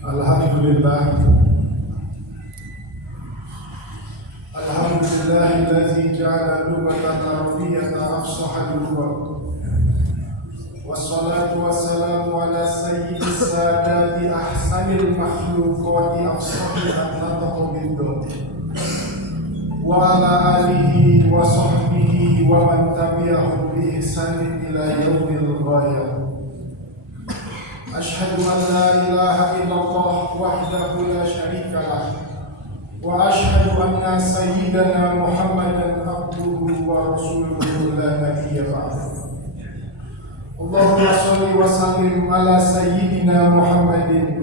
Alhamdulillah, Alhamdulillahilladzi ja'ala lughatan arabiyyatan afsahal lughat. Wassalatu wassalamu ala sayyidis sadati ahsanil makhluqati afsahil an-nataqu bid-dawt. Wa ala alihi wa sahbihi wa man tabi'ahum bi ihsanin ila yaumil ghayah. Ashhadu an la ilaha illallah wahdahu la syarika lah wa ashhadu anna sayyidana Muhammadan abduhu wa rasuluhu la nabiyya ba'dahu. Allahumma shalli wa sallim ala sayyidina Muhammadin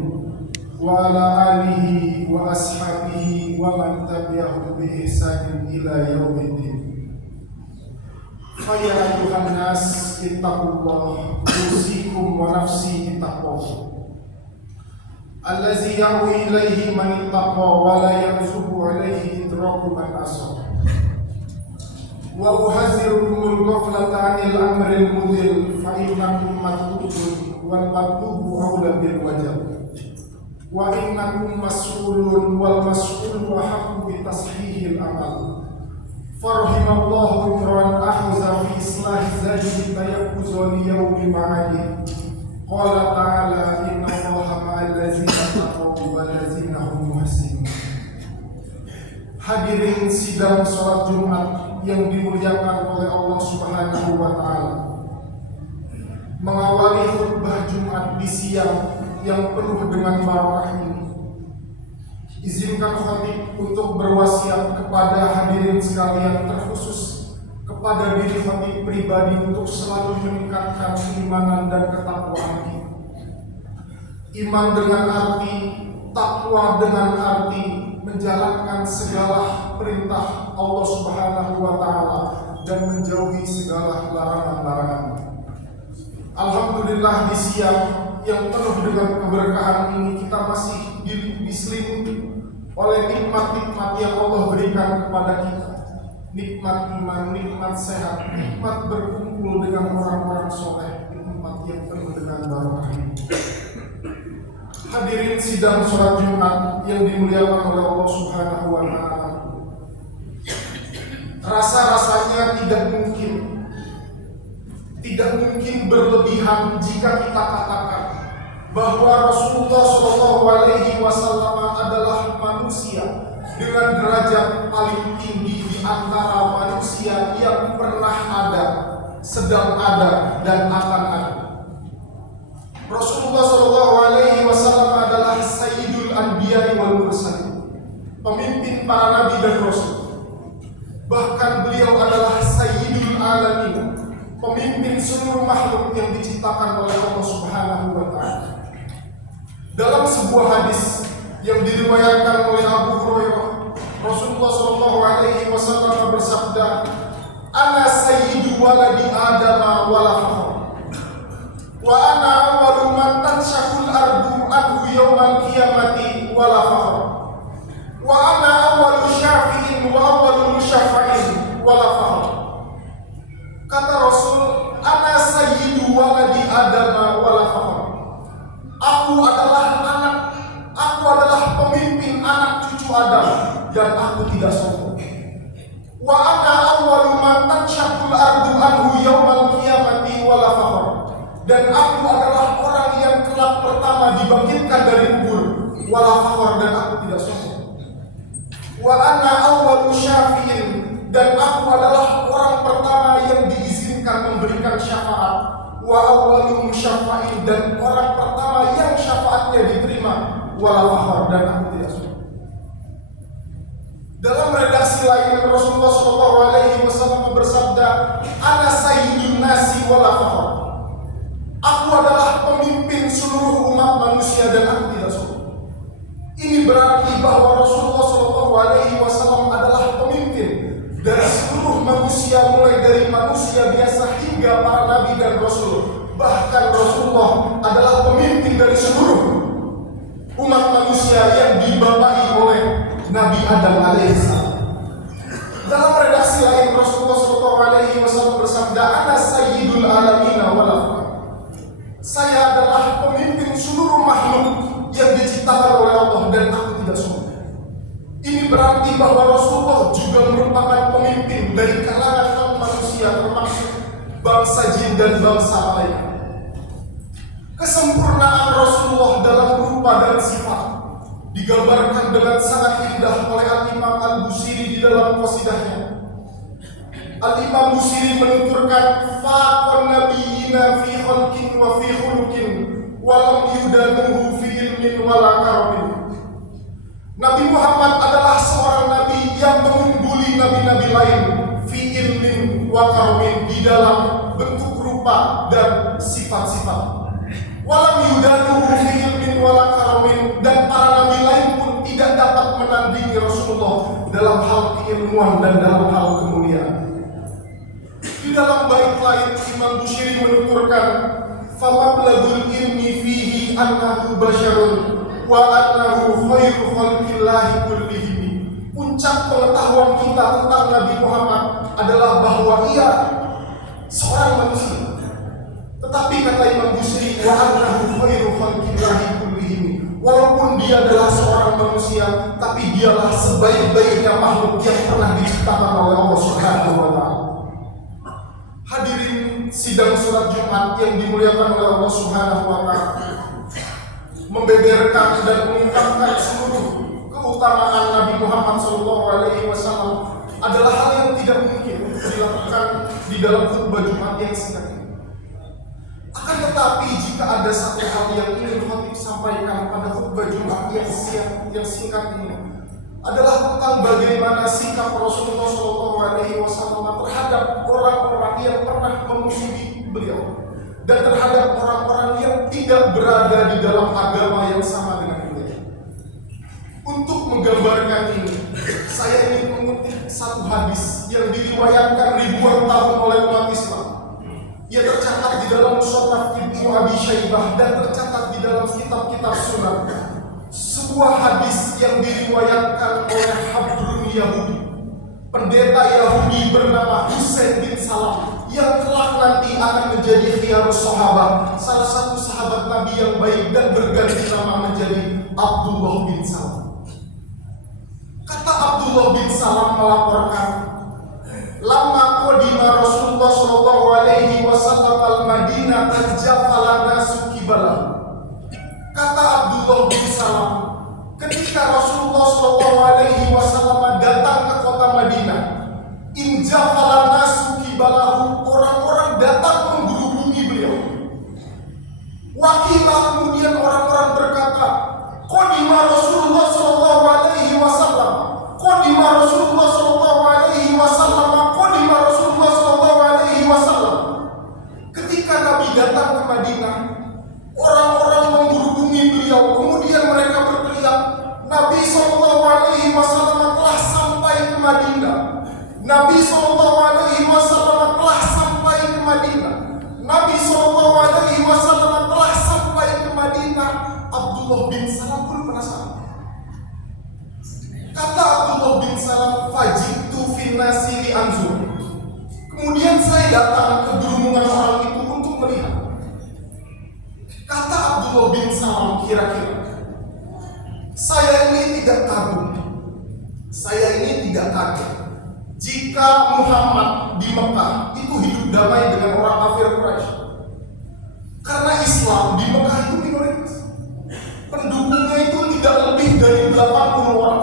wa ala alihi wa ashabihi wa man tabi'ahum bi ihsanin ila yaumiddin. Faya ayuhan nas ittaqullah usikum wa nafsi bittaqwah allazi ya'wi ilaihi man ittaqa wa la yanzubu ilaihi idraku man asa wa uhazirukumul ghaflata 'anil amril mudhil fa innakum matlubun wal matlubu aula bil wajh wa innakum mas'ulun wal mas'ulu ahaqqu bi tashihil amal. Farahimallahu imran akhza fi islahi zajri tayakkuzu li yawmi ma'adi. Qala ta'ala inna allaha ma'al ladzina taqaw wal ladzina hum muhsinun. Hadirin sidang salat Jumat yang dimuliakan oleh Allah Subhanahu wa taala. Mengawali khutbah Jumat di siang yang penuh dengan barakah ini, izinkan khatib untuk berwasiat kepada hadirin sekalian, terkhusus kepada diri khatib pribadi, untuk selalu meningkatkan keimanan dan ketakwaan kita. Iman dengan arti, takwa dengan arti menjalankan segala perintah Allah Subhanahu wa taala dan menjauhi segala larangan-larangan. Alhamdulillah, di siang yang penuh dengan keberkahan ini kita masih diselimuti oleh nikmat-nikmat yang Allah berikan kepada kita. Nikmat iman, nikmat sehat, nikmat berkumpul dengan orang-orang soleh di tempat yang penuh dengan barakah ini. Hadirin sidang sholat Jumat yang dimuliakan oleh Allah Subhanahu wa taala. Rasa-rasanya tidak mungkin berlebihan jika kita katakan bahwa Rasulullah SAW adalah manusia dengan derajat paling tinggi di antara manusia yang pernah ada, sedang ada, dan akan ada. Rasulullah SAW adalah Sayyidul Anbiya wal Mursalin, pemimpin para nabi dan rasul. Bahkan beliau adalah Sayyidul Alamin, pemimpin seluruh makhluk yang diciptakan oleh Allah Subhanahu wa taala. Dalam sebuah hadis yang diriwayatkan oleh Abu Hurairah, Rasulullah SAW bersabda, "Ana sayyidu waladi Adam wala fakhr, wa ana awwalu man tanshaqul ardu anhu yawmal qiyamati wala fakhr, wa ana awwalu syafi'in wa awwalu musyafa'in wala fakhr." Kata Rasul, "Ana sayyidu waladi Adam wala fakhr." Aku adalah pemimpin anak cucu Adam dan aku tidak sombong. Wa ana awwalu man tanshaqul ardu anhu yaumal qiyamati wala fakhr. Dan aku adalah orang yang kelak pertama dibangkitkan dari kubur, wala fakhr, dan aku tidak sombong. Wa ana awwalu syafi'in, dan aku adalah orang pertama yang diizinkan memberikan syafaat. Wa awwalu musyafa'in, dan orang pertama yang syafaatnya diterima, wala fakhr, dan aku tidak sombong. Dalam redaksi lain Rasulullah SAW bersabda, "Ana sayyidun nasi wala fakhr." Aku adalah pemimpin seluruh umat manusia dan aku tidak sombong. Ini berarti bahwa Rasulullah SAW adalah pemimpin dari seluruh manusia, mulai dari manusia biasa hingga para nabi dan rasul. Bahkan Rasulullah adalah pemimpin dari seluruh umat manusia yang dibapai oleh Nabi Adam alaihissalam. Dalam redaksi lain Rasulullah SAW bersabda, "Ana sayyidul alamina wala fakhr." Saya adalah pemimpin seluruh makhluk yang diciptakan sebangsa malaikat. Kesempurnaan Rasulullah dalam rupa dan sifat digambarkan dengan sangat indah oleh Al-Imam Al-Busiri di dalam qasidahnya. Al-Imam Busiri menuturkan faqan nabiyina fi khalqin wa fi khuluqin wa lam yudanuhu fi ilmin wala karamin. Nabi Muhammad adalah seorang nabi yang mengungguli nabi-nabi lain fi ilmin wa karamin, di dalam bentuk rupa dan sifat-sifat. Walam yudanuhu fi ilmin wala karamin, dan para nabi lain pun tidak dapat menandingi Rasulullah dalam hal keilmuan dan dalam hal kemuliaan. Di dalam bait lain Imam Busiri menuturkan famablagul ilmi fihi annahu basyarun wa annahu khairu khalqillahi kullihim. Puncak pengetahuan kita tentang Nabi Muhammad adalah bahwa ia seorang manusia. Tetapi kata Imam Busiri, wa annahu khairu khalqillahi kullihim, walaupun dia adalah seorang manusia, tapi dialah sebaik-baiknya makhluk yang pernah diciptakan oleh Allah Subhanahu wa taala. Hadirin sidang surat Jumat yang dimuliakan oleh Allah Subhanahu wa taala, membeberkan dan mengungkapkan seluruh keutamaan Nabi Muhammad SAW adalah hal yang tidak mungkin dilakukan di dalam khutbah Jumat yang singkat ini. Akan tetapi jika ada satu hal yang ingin khatib sampaikan pada khutbah Jumat yang singkat ini, adalah tentang bagaimana sikap Rasulullah SAW terhadap orang-orang yang pernah memusuhi beliau dan terhadap orang-orang yang tidak berada di dalam agama yang sama dengan beliau. Untuk menggambarkan ini, saya ingin mengutip satu hadis yang diriwayatkan ribuan tahun oleh umat Islam. Ia tercatat di dalam Musannaf Ibnu Abi Syaibah dan tercatat di dalam kitab-kitab sunnah. Sebuah hadis yang diriwayatkan oleh Habrun Yahudi, pendeta Yahudi bernama Husain bin Salam, yang kelak nanti akan menjadi khiyarus sahabat, salah satu sahabat Nabi yang baik dan berganti nama menjadi Abdullah bin Salam. Kata Abdullah bin Salam melaporkan, lama qadima Rasulullah sallallahu alaihi wasallam al-Madinah tajafala nasu kibalah. Kata Abdullah bin Salam, ketika Rasulullah sallallahu alaihi wasallam datang ke kota Madinah, injafala nasu kibalahu, orang-orang datang menggerubungi beliau. Wakilah kemudian orang-orang berkata, qadima Rasulullah sallallahu alaihi wasallam, qadima Rasulullah sallallahu alaihi wasallam, qadima Rasulullah sallallahu alaihi wasallam. Ketika Nabi datang ke Madinah, orang-orang menggerubungi beliau, kemudian mereka berteriak, Nabi sallallahu alaihi wasallam telah sampai ke Madinah. Nabi sallallahu alaihi wasallam telah sampai ke Madinah. Nabi sallallahu alaihi wasallam telah sampai ke Madinah. Abdullah bin Salam pun penasaran. Kata Abdullah bin Salam, fajitu fin nasi li anzur. Kemudian saya datang ke gerumunan orang itu untuk melihat. Kata Abdullah bin Salam, kira-kira saya ini tidak kagum, saya ini tidak kaget jika Muhammad di Mekah itu hidup damai dengan orang kafir Quraisy. Karena Islam di Mekah itu minoritas, pendukungnya itu tidak lebih dari 80 orang,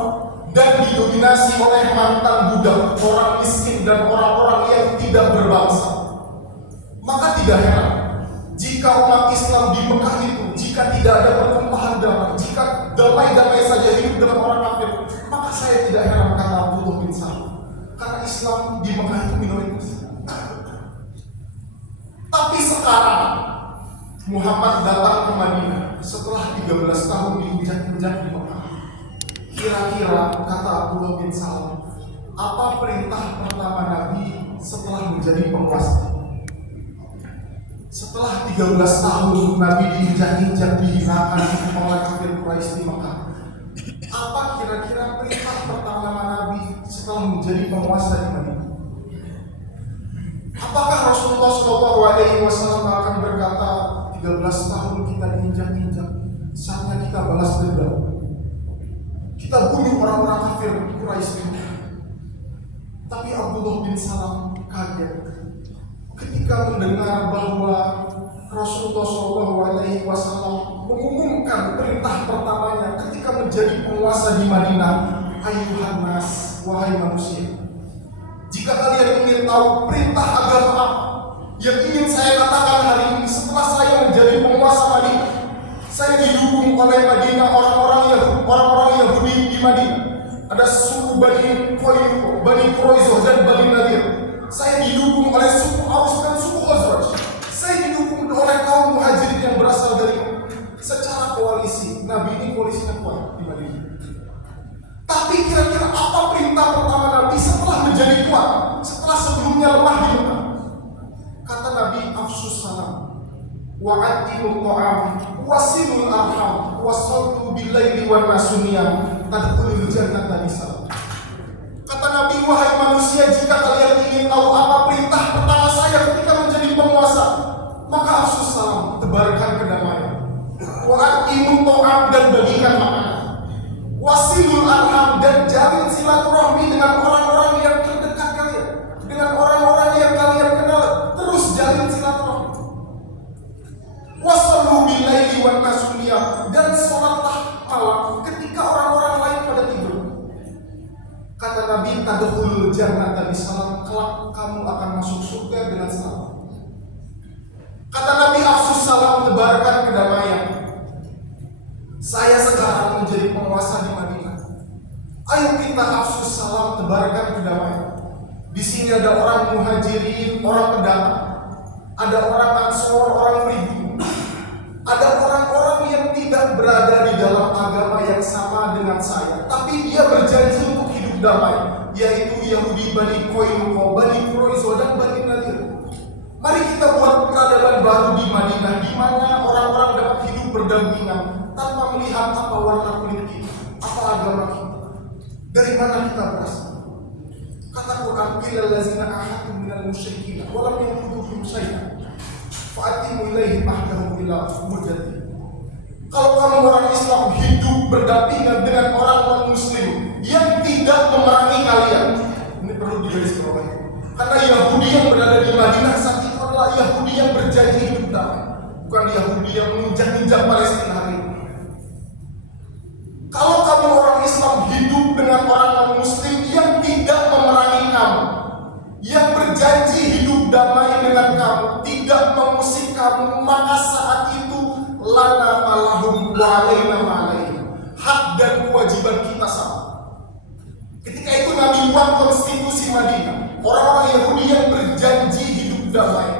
dan didominasi oleh mantan budak, orang miskin, dan orang-orang yang tidak berbangsa. Maka tidak heran jika umat Islam di Mekah itu, jika tidak ada pertumpahan darah, jika damai-damai saja hidup dengan orang kafir, maka saya tidak heran, kata Abdullah bin Salam, karena Islam di Mekah itu minoritas. Tapi sekarang Muhammad datang ke Madinah setelah 13 tahun diinjak-injak di Mekah. Kira-kira, kata Abdullah bin Salam, apa perintah pertama Nabi setelah menjadi penguasa? Setelah 13 tahun Nabi diinjak-injak, dihinakan oleh kafir Quraisy di Mekah, apa kira-kira perintah pertama Nabi setelah menjadi penguasa di Madinah? Apakah Rasulullah SAW akan berkata, 13 tahun kita diinjak-injak, saatnya kita balas dendam, kita bunuh orang-orang kafir Quraisy? Tapi Abdullah bin Salam kaget ketika mendengar bahwa Rasulullah SAW mengumumkan perintah pertamanya ketika menjadi penguasa di Madinah, ayuhan nas, wahai manusia, jika kalian ingin tahu perintah agama apa yang ingin saya katakan hari ini setelah saya menjadi penguasa Madinah, saya didukung oleh Madinah orang-orang Yahudi di Madinah. Ada suku Bani Qainuqa, Bani Quraisyah dan Bani Nadir. Saya didukung oleh suku Aus dan suku Khazraj. Saya didukung oleh kaum Muhajirin yang berasal dari secara koalisi. Nabi ini koalisinya kuat di Madinah. Tapi kira-kira apa perintah pertama Nabi setelah menjadi kuat, setelah sebelumnya lemah di Mekah? Kata Nabi, afsus salam, wa'atimul ta'am, wasilul arham, wasaltu billaili wan nasuniyam, tadkhulul jannata bisalam. Kata Nabi, wahai manusia, jika kalian ingin tahu apa perintah pertama saya ketika menjadi penguasa, maka afsus salam, tebarkan kedamaian, wa'atimul ta'am, dan bagikan makanan, wasilul arham, dan jalin silaturahmi dengan orang-orang yang terdekat kalian, dengan orang-orang yang kalian kenal, terus jalin silaturahmi. Wasallu billaili wan nasuniyam, dan sholatlah malam ketika orang-orang lain pada tidur. Kata Nabi, tadkhulul jannata bisalam, kelak kamu akan masuk surga dengan selamat. Kata Nabi, afsus salam, tebarkan kedamaian. Saya sekarang menjadi penguasa di Madinah. Ayo kita afsus salam, tebarkan kedamaian. Di sini ada orang Muhajirin, orang pendatang, ada orang Ansor, orang pribumi, ada orang-orang yang tidak berada di dalam agama yang sama dengan saya, tapi dia berjanji untuk hidup damai, yaitu Yahudi Bani Qainuqa, Bani Quraisyah, dan Bani Nadir. Mari kita buat peradaban baru di Madinah, di mana orang-orang dapat hidup berdampingan tanpa melihat apa warna kulit kita, apa agama kita, dari mana kita berasal. Kata Quran, qilal ladzina ahadtum minal musyrikin wa lam yanquduhum syai'an fa'atimu ilaihim ahdahum ila muddati. Kalau kamu orang Islam hidup berdampingan dengan orang non-muslim yang tidak memerangi kalian, ini perlu digarisbawahi. Karena Yahudi yang berada di Madinah saat itu adalah Yahudi yang berjanji hidup damai, bukan Yahudi yang menginjak-injak Palestina hari ini. Kalau kamu orang Islam hidup dengan orang non-muslim yang tidak memerangi kamu, yang berjanji hidup damai dengan kamu, tidak mengusik kamu, maka saat itu lana malahum wa alaina ma'alaihim, hak dan kewajiban kita sama. Ketika itu Nabi buat konstitusi Madinah, orang-orang Yahudi yang berjanji hidup damai,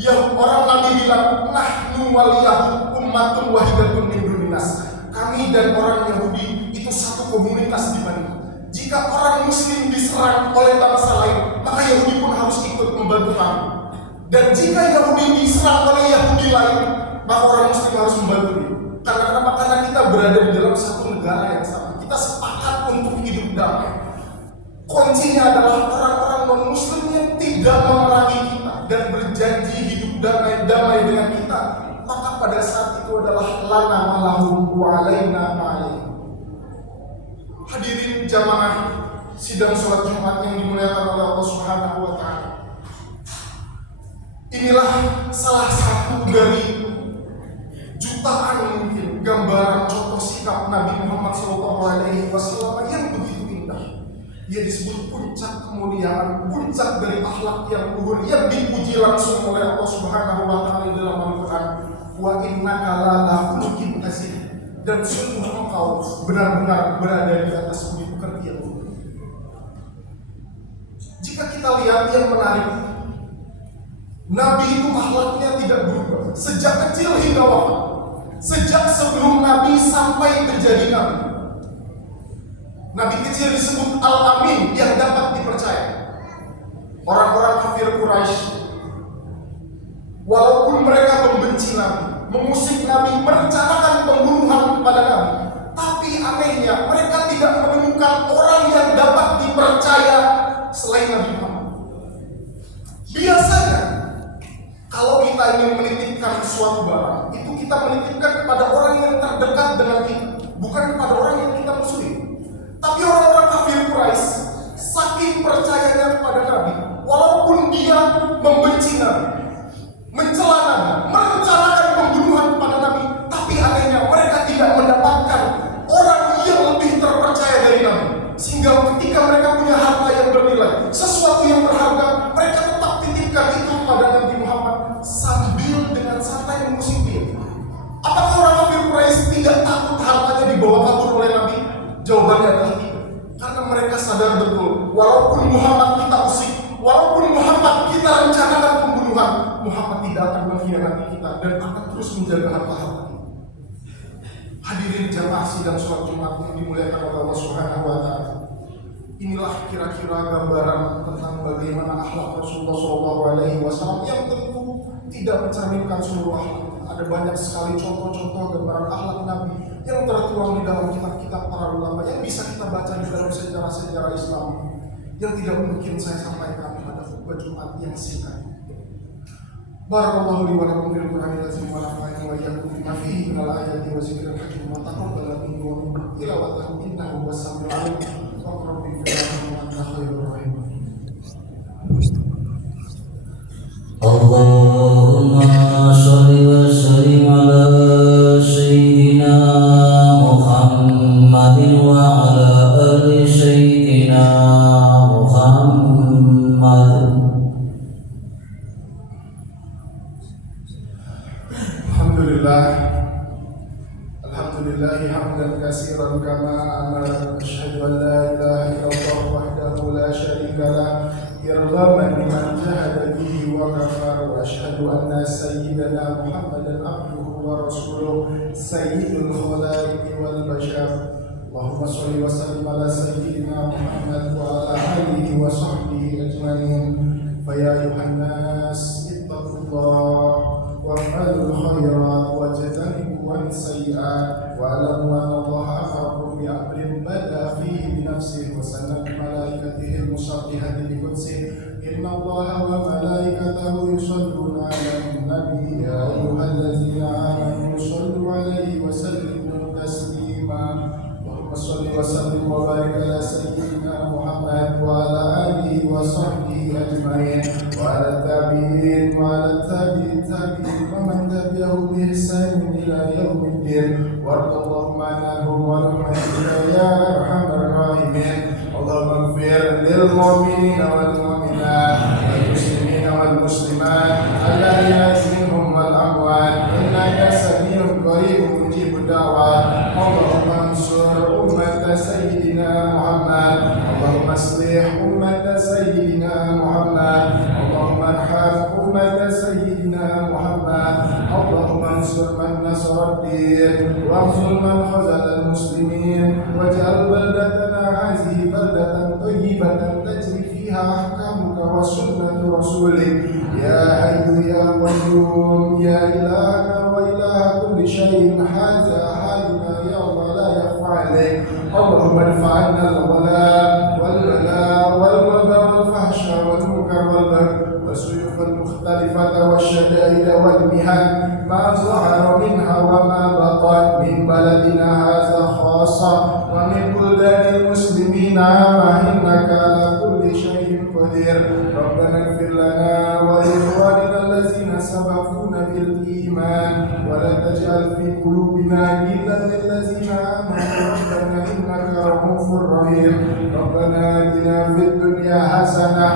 yang orang Nabi bilang, nahnu wal yahud ummatun wahidatun min dunas. Kami dan orang Yahudi itu satu komunitas di Madinah. Jika orang Muslim diserang oleh bangsa lain, maka Yahudi pun harus ikut membantu kami. Dan jika Yahudi diserang oleh Yahudi lain, maka orang Muslim harus membantu dia. Karena kenapa? Karena kita berada di dalam satu negara yang sama. Kita sepakat untuk hidup damai. Kuncinya adalah orang-orang non-Muslim yang tidak memerangi kita dan berjanji hidup damai dengan kita, maka pada saat itu adalah lana malahum wa alaina ma'alaihim. Hadirin jamaah sidang sholat Jumat yang dimuliakan oleh Allah Subhanahu wa Ta'ala. Inilah salah satu dari jutaan mungkin gambaran contoh sikap Nabi Muhammad SAW yang begitu indah. Ia disebut puncak kemuliaan, puncak dari akhlak yang luhur yang dipuji langsung oleh Allah Subhanahu wa Ta'ala dalam Al-Quran. Wa innaka la'ala khuluqin azim, dan sungguh engkau benar-benar berada di atas budi pekerti yang luhur. Jika kita lihat yang menarik, Nabi itu akhlaknya tidak berubah sejak kecil hingga wafat, sejak sebelum Nabi sampai menjadi Nabi. Nabi kecil disebut Al-Amin, yang dapat dipercaya. Orang-orang kafir Quraisy, walaupun mereka membenci Nabi, mengusik Nabi, merencanakan pembunuhan kepada Nabi, tapi anehnya mereka tidak menemukan orang yang dapat dipercaya selain Nabi Muhammad. Biasanya kalau kita ingin menitipkan suatu barang, itu kita menitipkan kepada orang yang terdekat dengan kita, bukan kepada orang yang kita musuhi. Tapi orang-orang kafir Quraisy saking percayanya kepada Nabi, walaupun dia membenci Nabi, Jawabannya adalah tidak. Karena mereka sadar betul, walaupun Muhammad kita usik, walaupun Muhammad kita rencanakan pembunuhan, Muhammad tidak akan mengkhianati kita dan akan terus menjaga harta-harta. Hadirin jamaah sidang sholat Jumat yang dimuliakan oleh Allah Subhanahu wa Ta'ala. Inilah kira-kira gambaran tentang bagaimana akhlak Rasulullah SAW yang tentu tidak mencerminkan seluruh akhlak. Ada banyak sekali contoh-contoh gambaran akhlak Nabi yang tertuang di dalam kitab-kitab para ulama yang bisa kita baca di dalam sejarah-sejarah Islam yang tidak mungkin saya sampaikan pada khutbah Jumat yang singkat. Barakallahu li wa lakum fil Qur'anil azim wa nafa'ani wa iyyakum bima fihi minal ayati wa zikril hakim wa taqabbal minni wa minkum tilawatahu innahu huwas samiul 'alim. Rabbi firhamni wa anta khairur rahim. Allahumma shalli wa sallim ala sayyidina Muhammadin wa ala ali sayyidina Muhammad. Alhamdulillah hamdan katsiran kama amara. Asyhadu an la ilaha illallah wahdahu la syarika lah irghaman liman jahada bihi wa kafar. Wa asyhadu anna sayyidana Muhammadan abduhu wa rasuluh sayyidul khalaiqi wal bashar. Allahumma shalli wa sallim ala sayyidina Muhammad wa ala alihi wa sahbihi ajma'in. Fa ya ayuhan nas ittaqullah wa'malul khairat wajtanibu as-sayyi'at wa'lamu anna Allah amarakum bi amrin bada fihi bi nafsihi wa sanna bi malaikatihi al-musabbihati bi qudsihi inna Allaha wa malaikatahu yusalluna 'alan nabi ya ayyuhallazina amanu sallu 'alaihi wa sallimu taslima. Allahumma shalli wa sallim wa barik ala sayyidina Muhammad wa ala alihi wa sahbihi ajma'in wa ala tabi'in wa ala tabi'in ومن تبعه بإحسان إلى يوم الدين وارض اللهم عنهم ورحمتك يا أرحم الراحمين. اللهم اغفر للمؤمنين والمؤمنات والمسلمين والمسلمات الأحياء منهم والأموات إنك سميع قريب مجيب الدعوات. اللهم انصر أمة سيدنا محمد. اللهم اصلح أمة سيدنا محمد. اللهم ارحم أمة سيدنا محمد. اللهم انصر من نصر الدين واخذل من خذل المسلمين واجعل بلدتنا هذه بلدة طيبة تجري فيها أحكامك وسنة رسولك يا حي يا قيوم يا إلهنا وإله كل شيء. هذا حالنا يا الله لا يخفى عليك. اللهم ارفع عنا الغلاء والبلاء والوباء والفحشاء والمنكر والبغي والسيوف المختلفة والشدائد والمهن ما ظهر منها وما بطن من بلدنا هذا خاصة ومن بلدان المسلمين عامة إنك على كل شيء قدير. ربنا اغفر لنا ولإخواننا الذين سبقونا بالإيمان ولا تجعل في قلوبنا غلا للذين آمنوا ربنا إنك رؤوف رحيم. ربنا آتنا في الدنيا حسنة